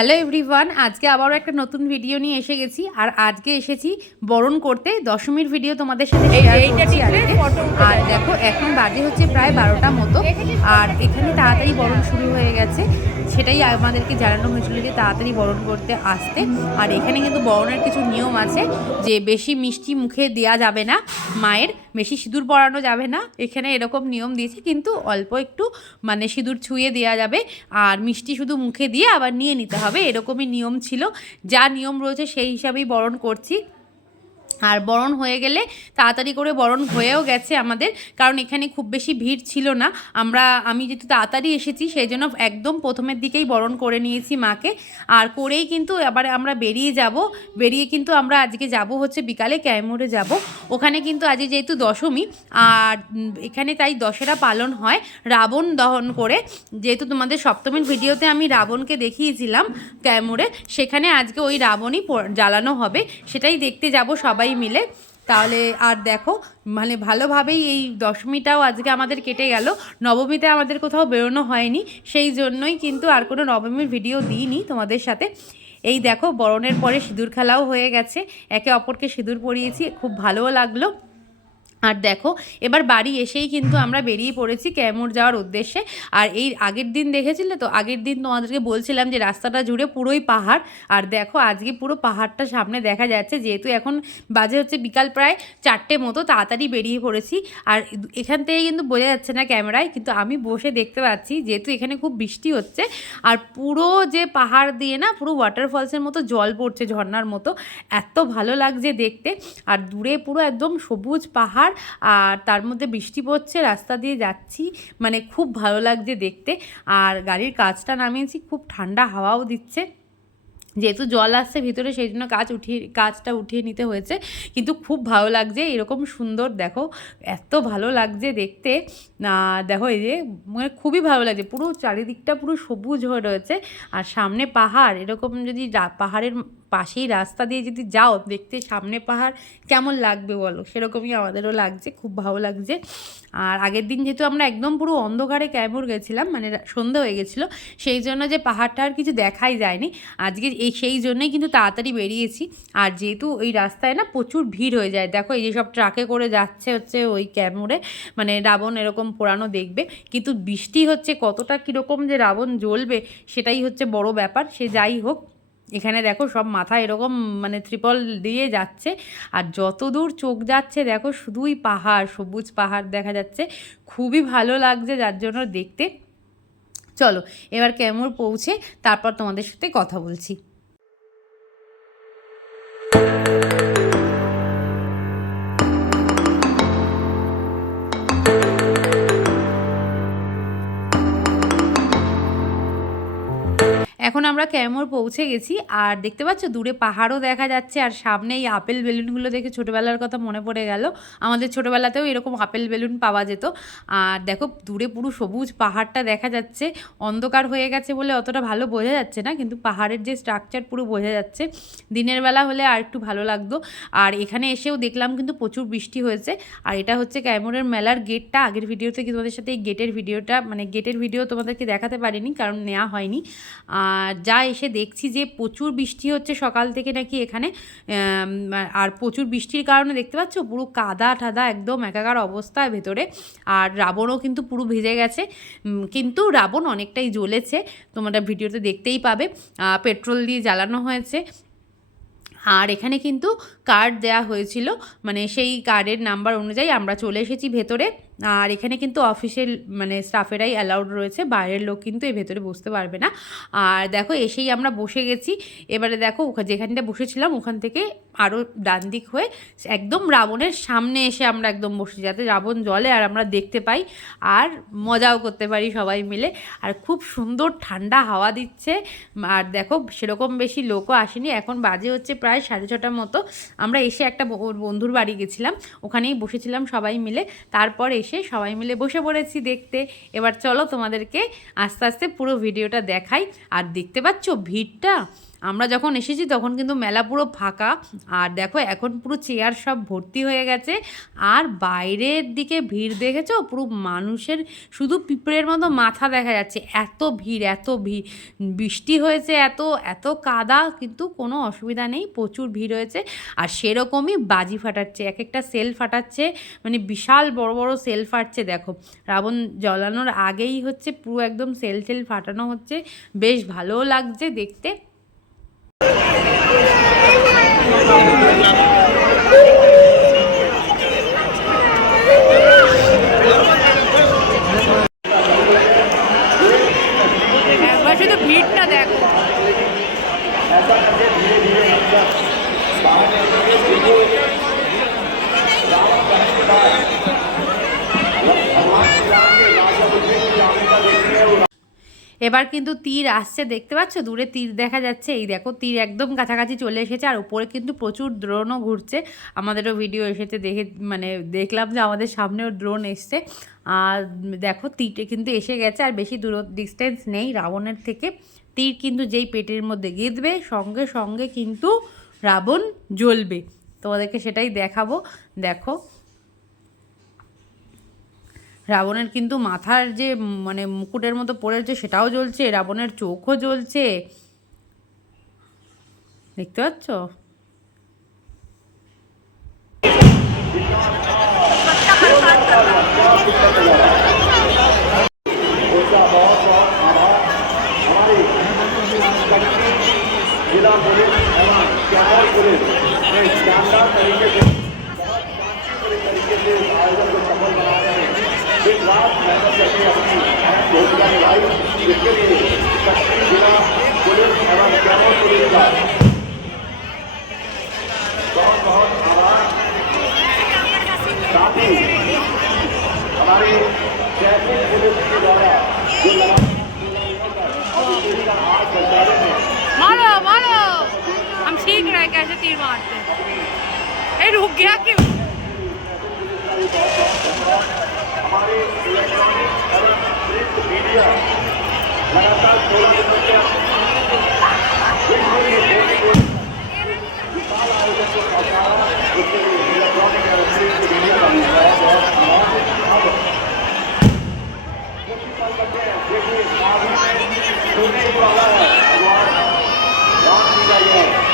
Hello everyone, আজকে আবারও একটা নতুন ভিডিও নিয়ে এসে গেছি। আর আজকে এসেছি বরণ করতে, দশমীর ভিডিও তোমাদের সাথে শেয়ার করছি আজকে। আর দেখো এখন বাজে হচ্ছে প্রায় 12টা মতো, আর এখানে তাড়াতাড়ি বরণ শুরু হয়ে গেছে। সেটাই আমাদেরকে জানানো হয়েছিল যে তাড়াতাড়ি বরণ করতে আসতে। আর এখানে কিন্তু বরণের কিছু নিয়ম আছে, যে বেশি মিষ্টি মুখে দেওয়া যাবে না, মায়ের বেশি সিঁদুর পরানো যাবে না, এখানে এরকম নিয়ম দিয়েছে। কিন্তু অল্প একটু মানে সিঁদুর ছুঁয়ে দেওয়া যাবে, আর মিষ্টি শুধু মুখে দিয়ে আবার নিয়ে নিতে হবে, এরকমই নিয়ম ছিল। যা নিয়ম রয়েছে সেই হিসাবেই বরণ করছি। আর বরণ হয়ে গেলে তাড়াতাড়ি করে বরণ হয়েও গেছে আমাদের, কারণ এখানে খুব বেশি ভিড় ছিল না। আমি যেহেতু তাড়াতাড়ি এসেছি সেই জন্য একদম প্রথমের দিকেই বরণ করে নিয়েছি মাকে। আর করেই কিন্তু এবার আমরা বেরিয়ে কিন্তু আমরা আজকে যাব হচ্ছে বিকালে ক্যামরে যাব। ওখানে কিন্তু আজকে যেহেতু দশমী, আর এখানে তাই দশেরা পালন হয় রাবণ দহন করে। যেহেতু তোমাদের সপ্তমীর ভিডিওতে আমি রাবণকে দেখিয়েছিলাম ক্যামরে, সেখানে আজকে ওই রাবণই জ্বালানো হবে, সেটাই দেখতে যাব সবাই মিলে। তাহলে আর দেখো, মানে ভালোভাবেই এই দশমীটাও আজকে আমাদের কেটে গেল। নবমীতে আমাদের কোথাও বেরোনো হয়নি, সেই জন্যই কিন্তু আর কোনো নবমীর ভিডিও দিইনি তোমাদের সাথে। এই দেখো, বরণের পরে সিঁদুর খেলাও হয়ে গেছে, একে অপরকে সিঁদুর পরিয়েছি, খুব ভালোও লাগলো। আর দেখো, এবার বাড়ি এসেই কিন্তু আমরা বেরিয়ে পড়েছি ক্যামর যাওয়ার উদ্দেশ্যে। আর এই আগের দিন দেখেছিলে তো, আগের দিন তোমাদেরকে বলছিলাম যে রাস্তাটা জুড়ে পুরোই পাহাড়। আর দেখো আজকে পুরো পাহাড়টা সামনে দেখা যাচ্ছে। যেহেতু এখন বাজে হচ্ছে বিকাল প্রায় 4টে মতো, তাড়াতাড়ি বেরিয়ে পড়েছি। আর এখান থেকে কিন্তু বোঝা যাচ্ছে না ক্যামেরায়, কিন্তু আমি বসে দেখতে পাচ্ছি, যেহেতু এখানে খুব বৃষ্টি হচ্ছে। আর পুরো যে পাহাড় দিয়ে না, পুরো ওয়াটারফলসের মতো জল পড়ছে, ঝর্নার মতো, এত ভালো লাগছে দেখতে। আর দূরে পুরো একদম সবুজ পাহাড়, আর তার মধ্যে বৃষ্টি পড়ছে, রাস্তা দিয়ে যাচ্ছি, মানে খুব ভালো লাগছে দেখতে। আর গাড়ির কাঁচটা নামিয়েছি, খুব ঠান্ডা হাওয়াও দিচ্ছে। যেহেতু জল আসছে ভিতরে, সেই জন্য কাঁচটা উঠিয়ে নিতে হয়েছে। কিন্তু খুব ভালো লাগছে, এরকম সুন্দর দেখো, এত ভালো লাগছে দেখতে। দেখো এই যে, মানে খুবই ভালো লাগছে, পুরো চারিদিকটা পুরো সবুজ হয়ে রয়েছে। আর সামনে পাহাড়, এরকম যদি পাহাড়ের পাশেই রাস্তা দিয়ে যদি যাও দেখতে সামনে পাহাড়, কেমন লাগবে বলো? সেরকমই আমাদেরও লাগছে, খুব ভালো লাগছে। আর আগের দিন যেহেতু আমরা একদম পুরো অন্ধকারে ক্যামর গেছিলাম, মানে সন্ধে হয়ে গেছিলো, সেই জন্য যে পাহাড়টা আর কিছু দেখাই যায়নি। আজকে সেই জন্যই কিন্তু তাড়াতাড়ি বেরিয়েছি। আর যেহেতু ওই রাস্তায় না প্রচুর ভিড় হয়ে যায়, দেখো এই যে সব ট্রাকে করে যাচ্ছে হচ্ছে ওই ক্যামরে, মানে রাবণ এরকম পোড়ানো দেখবে। কিন্তু বৃষ্টি হচ্ছে, কতটা কীরকম যে রাবণ জ্বলবে সেটাই হচ্ছে বড় ব্যাপার। সে যাই হোক, এখানে দেখো সব মাথায় এরকম মানে ত্রিপল দিয়ে যাচ্ছে। আর যত দূর চোখ যাচ্ছে দেখো, শুধুই পাহাড়, সবুজ পাহাড় দেখা যাচ্ছে, খুবই ভালো লাগছে যার জন্য দেখতে। চলো এবার ক্যামর পৌঁছে তারপর তোমাদের সাথে কথা বলছি। এখন আমরা ক্যামর পৌঁছে গেছি, আর দেখতে পাচ্ছ দূরে পাহাড়ও দেখা যাচ্ছে। আর সামনে এই আপেল বেলুনগুলো দেখে ছোটোবেলার কথা মনে পড়ে গেল। আমাদের ছোটোবেলাতেও এরকম আপেল বেলুন পাওয়া যেত। আর দেখো দূরে পুরো সবুজ পাহাড়টা দেখা যাচ্ছে। অন্ধকার হয়ে গেছে বলে অতটা ভালো বোঝা যাচ্ছে না, কিন্তু পাহাড়ের যে স্ট্রাকচার পুরো বোঝা যাচ্ছে। দিনের বেলা হলে আর একটু ভালো লাগতো। আর এখানে এসেও দেখলাম কিন্তু প্রচুর বৃষ্টি হয়েছে। আর এটা হচ্ছে ক্যামরের মেলার গেটটা। আগের ভিডিওতে কি তোমাদের সাথে এই গেটের ভিডিও তোমাদেরকে দেখাতে পারিনি, কারণ নেওয়া হয়নি। আর যা এসে দেখছি যে প্রচুর বৃষ্টি হচ্ছে সকাল থেকে নাকি এখানে। আর প্রচুর বৃষ্টির কারণে দেখতে পাচ্ছ পুরো কাদা ঠাদা, একদম একাকার অবস্থা ভেতরে। আর রাবণও কিন্তু পুরো ভিজে গেছে, কিন্তু রাবণ অনেকটাই জ্বলেছে, তোমরা ভিডিওতে দেখতেই পাবে। পেট্রোল দিয়ে জ্বালানো হয়েছে। আর এখানে কিন্তু কার্ড দেয়া হয়েছিল, মানে সেই কার্ডের নাম্বার অনুযায়ী আমরা চলে এসেছি ভেতরে। আর এখানে কিন্তু অফিসের মানে স্টাফেরাই অ্যালাউড রয়েছে, বাইরের লোক কিন্তু এই ভেতরে বসতে পারবে না। আর দেখো এসেই আমরা বসে গেছি। এবারে দেখো যেখানটা বসেছিলাম ওখান থেকে আরও ডান দিক হয়ে একদম রাবণের সামনে এসে আমরা একদম বসে, যাতে রাবণ জ্বলে আর আমরা দেখতে পাই আর মজাও করতে পারি সবাই মিলে। আর খুব সুন্দর ঠান্ডা হাওয়া দিচ্ছে। আর দেখো সেরকম বেশি লোকও আসেনি, এখন বাজে হচ্ছে প্রায় 6:30 মতো। আমরা এসে একটা বন্ধুর বাড়ি গেছিলাম, ওখানেই বসেছিলাম সবাই মিলে। তারপর এসে সবাই মিলে বসে পড়েছি দেখতে। এবার চলো তোমাদেরকে আস্তে আস্তে পুরো ভিডিওটা দেখাই। আর দেখতে পাচ্ছ ভিড়টা, আমরা যখন এসেছি তখন কিন্তু মেলা পুরো ফাঁকা। আর দেখো এখন পুরো চেয়ার সব ভর্তি হয়ে গেছে। আর বাইরের দিকে ভিড় দেখেছো, পুরো মানুষের শুধু পিঁপড়ের মতো মাথা দেখা যাচ্ছে, এত ভিড় এত ভিড়। বৃষ্টি হয়েছে, এত এত কাদা, কিন্তু কোনো অসুবিধা নেই, প্রচুর ভিড় হয়েছে। আর সেরকমই বাজি ফাটাচ্ছে, এক একটা সেল ফাটাচ্ছে, মানে বিশাল বড় বড় সেল ফাটছে। দেখো রাবণ জ্বলানোর আগেই হচ্ছে পুরো একদম সেল টেল ফাটানো হচ্ছে, বেশ ভালোও লাগছে দেখতে। একবার শুধু ভিড়টা দেখো। এবার কিন্তু তীর আসছে, দেখতে পাচ্ছ দূরে তীর দেখা যাচ্ছে। এই দেখো তীর একদম কাছাকাছি চলে এসেছে। আর উপরে কিন্তু প্রচুর ড্রোনও ঘুরছে, আমাদেরও ভিডিও এসেছে, দেখে মানে দেখলাম যে আমাদের সামনেও ড্রোন এসছে। আর দেখো তীরটা কিন্তু এসে গেছে, আর বেশি দূর ডিস্টেন্স নেই রাবণের থেকে। তীর কিন্তু যেই পেটের মধ্যে গেঁথবে সঙ্গে সঙ্গে কিন্তু রাবণ জ্বলবে, তোমাদেরকে সেটাই দেখাবো। দেখো রাবণের কিন্তু মাথার যে মানে মুকুটের মতো পড়েছে সেটাও জ্বলছে, রাবণের চোখও জ্বলছে, দেখতে পাচ্ছ। हमारी जयपुर पुलिस के द्वारा मारो मारो, हम सीख रहे हैं कैसे तीर मारते हैं। ए रुक गया क्यों? हमारे इलेक्ट्रॉनिक एवं प्रिंट मीडिया लगातार 16 दिनों से विशाल आयोजन को पहुंचाया, उसके लिए इलेक्ट्रॉनिक एवं प्रिंट मीडिया का भी बहुत बहुत देखिए सुनने को आया है लॉन्च किया गया है।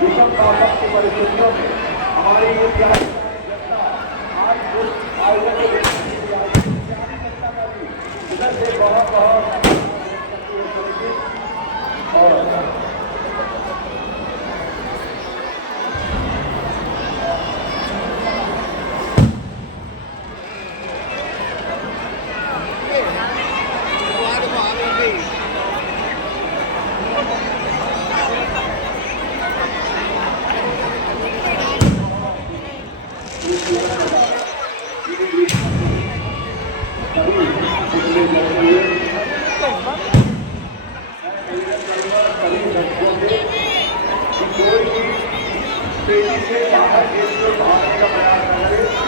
विषम तापमान की परिस्थितियों में हमारी ये प्यारी जनता आज उस आयोजन को देखने के लिए आई है। प्यारी जनता का भी इधर से बहुत और तेजी से बाहर देश को भागने का प्रयास कर रहे हैं।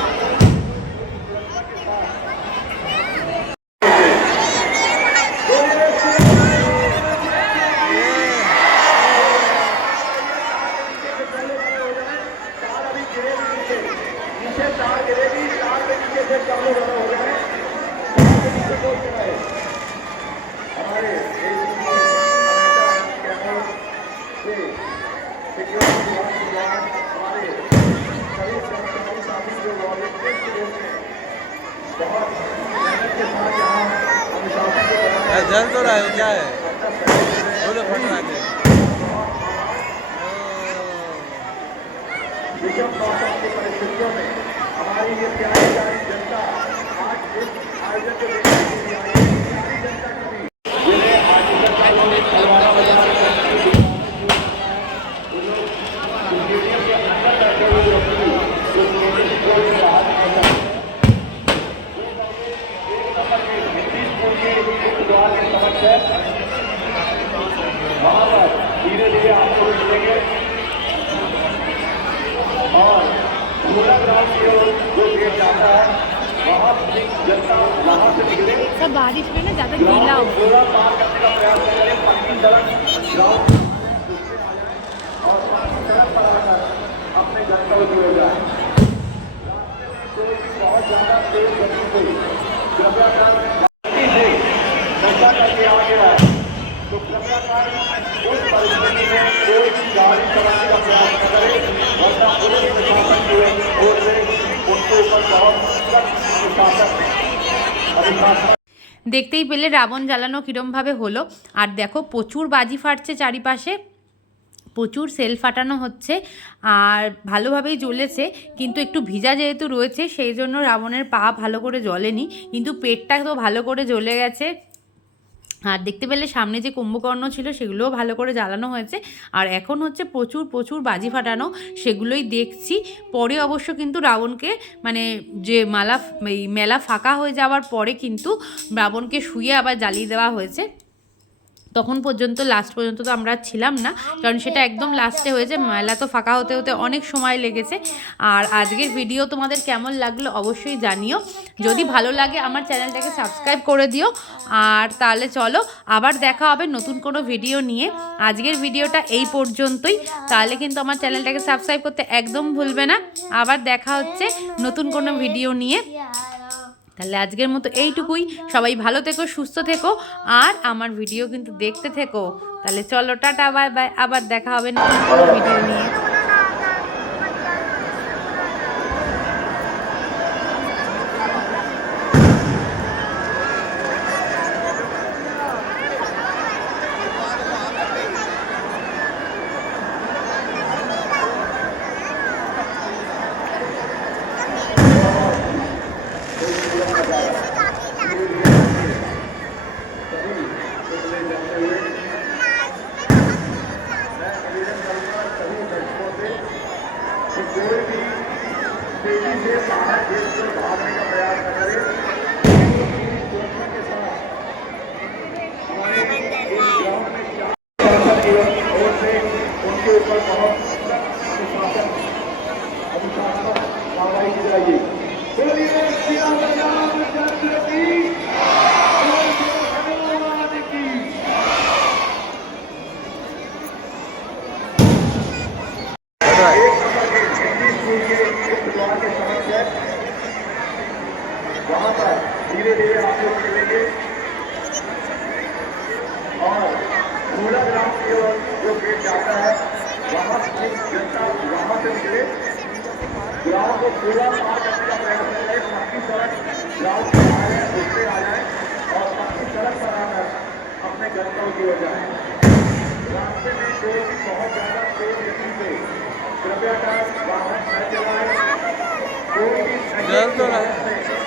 जल तो रहा है क्या है वो तो फट रहा है। विषम मौसम की परिस्थितियों में हमारी ये प्यारी प्यारी जनता आज इस आयोजन को देखने के लिए आई है। प्यारी जनता की भी जिन्हें आयोजन वालों ने खिलवाड़ा बजाना स्टेडियम के अंदर बैठे हुए व्यक्ति जो स्टेडियम को बाहर निकल सकते हैं। एक नंबर के हिंदी स्कूल के एक द्वार के समक्ष है, वहाँ पर धीरे धीरे आपको मिलेंगे और पूरा ग्राउंड की ओर जो गेट जाता है वहाँ जनता वहाँ से निकले। सब बारिश में ना ज़्यादा गीला हो पूरा पार करने का प्रयास करें, पक्की सड़क ग्राउंड और पक्की सड़क पर आकर अपने गंतव्य की ओर जाए। कोई भी बहुत ज़्यादा तेज गति से कृपया कर गति से नशा करके आ गया है तो कृपया कर उस परिस्थिति में कोई भी गाड़ी चलाने का प्रयास न करे, वरना पुलिस प्रशासन की ओर से उनके ऊपर बहुत सख्त अनुशासन। দেখতেই পেলে রাবণ জ্বালানো কীরমভাবে হলো। আর দেখো প্রচুর বাজি ফাটছে চারিপাশে, প্রচুর সেল ফাটানো হচ্ছে আর ভালোভাবেই জ্বলেছে, কিন্তু একটু ভিজা যেহেতু রয়েছে সেই জন্য রাবণের পা ভালো করে জ্বলেনি, কিন্তু পেটটা তো ভালো করে জ্বলে গেছে। আর দেখতে পেলে সামনে যে কুম্ভকর্ণ ছিল সেগুলোও ভালো করে জ্বালানো হয়েছে। আর এখন হচ্ছে প্রচুর প্রচুর বাজি ফাটানো, সেগুলোই দেখছি। পরে অবশ্য কিন্তু রাবণকে মানে যে মেলা ফাঁকা হয়ে যাওয়ার পরে কিন্তু রাবণকে শুয়ে আবার জ্বালিয়ে দেওয়া হয়েছে। তখন পর্যন্ত লাস্ট পর্যন্ত তো আমরা ছিলাম না, কারণ সেটা একদম লাস্টে হয়েছে, মেলা তো ফাঁকা হতে হতে অনেক সময় লেগেছে। আর আজকের ভিডিও তোমাদের কেমন লাগলো অবশ্যই জানিও, যদি ভালো লাগে আমার চ্যানেলটাকে সাবস্ক্রাইব করে দিও। আর তাহলে চলো আবার দেখা হবে নতুন কোনো ভিডিও নিয়ে। আজকের ভিডিওটা এই পর্যন্তই, তাহলে কিন্তু আমার চ্যানেলটাকে সাবস্ক্রাইব করতে একদম ভুলবে না। আবার দেখা হচ্ছে নতুন কোনো ভিডিও নিয়ে। তাহলে আজকের মতো এইটুকুই, সবাই ভালো থেকো, সুস্থ থেকো, আর আমার ভিডিও কিন্তু দেখতে থেকো। তাহলে চলো টাটা, বাই বাই, আবার দেখা হবে নতুন কোনো ভিডিও নিয়ে। तेजी से बाहर देश को भागने का प्रयास न करें। सुरक्षा के साथ हमारे इस ग्राउंड में शासन की ओर से उनके ऊपर बहुत अनुशासन कार्रवाई की जाएगी। बोलिए श्री राम चंद्र की झूला ग्राउंड की ओर जो गेट जाता है वहां से जनता वहां से निकले, ग्राउंड को पूरा पार करने का प्रयास करें, पक्की सड़क ग्राउंड से आ जाए, उससे आ जाए और पक्की सड़क पर आकर अपने गंतव्य की ओर जाए। रास्ते में कोई भी बहुत ज्यादा तेज गति से कृपया कर वाहन न चलाएं, कोई भी जल तो रहा है।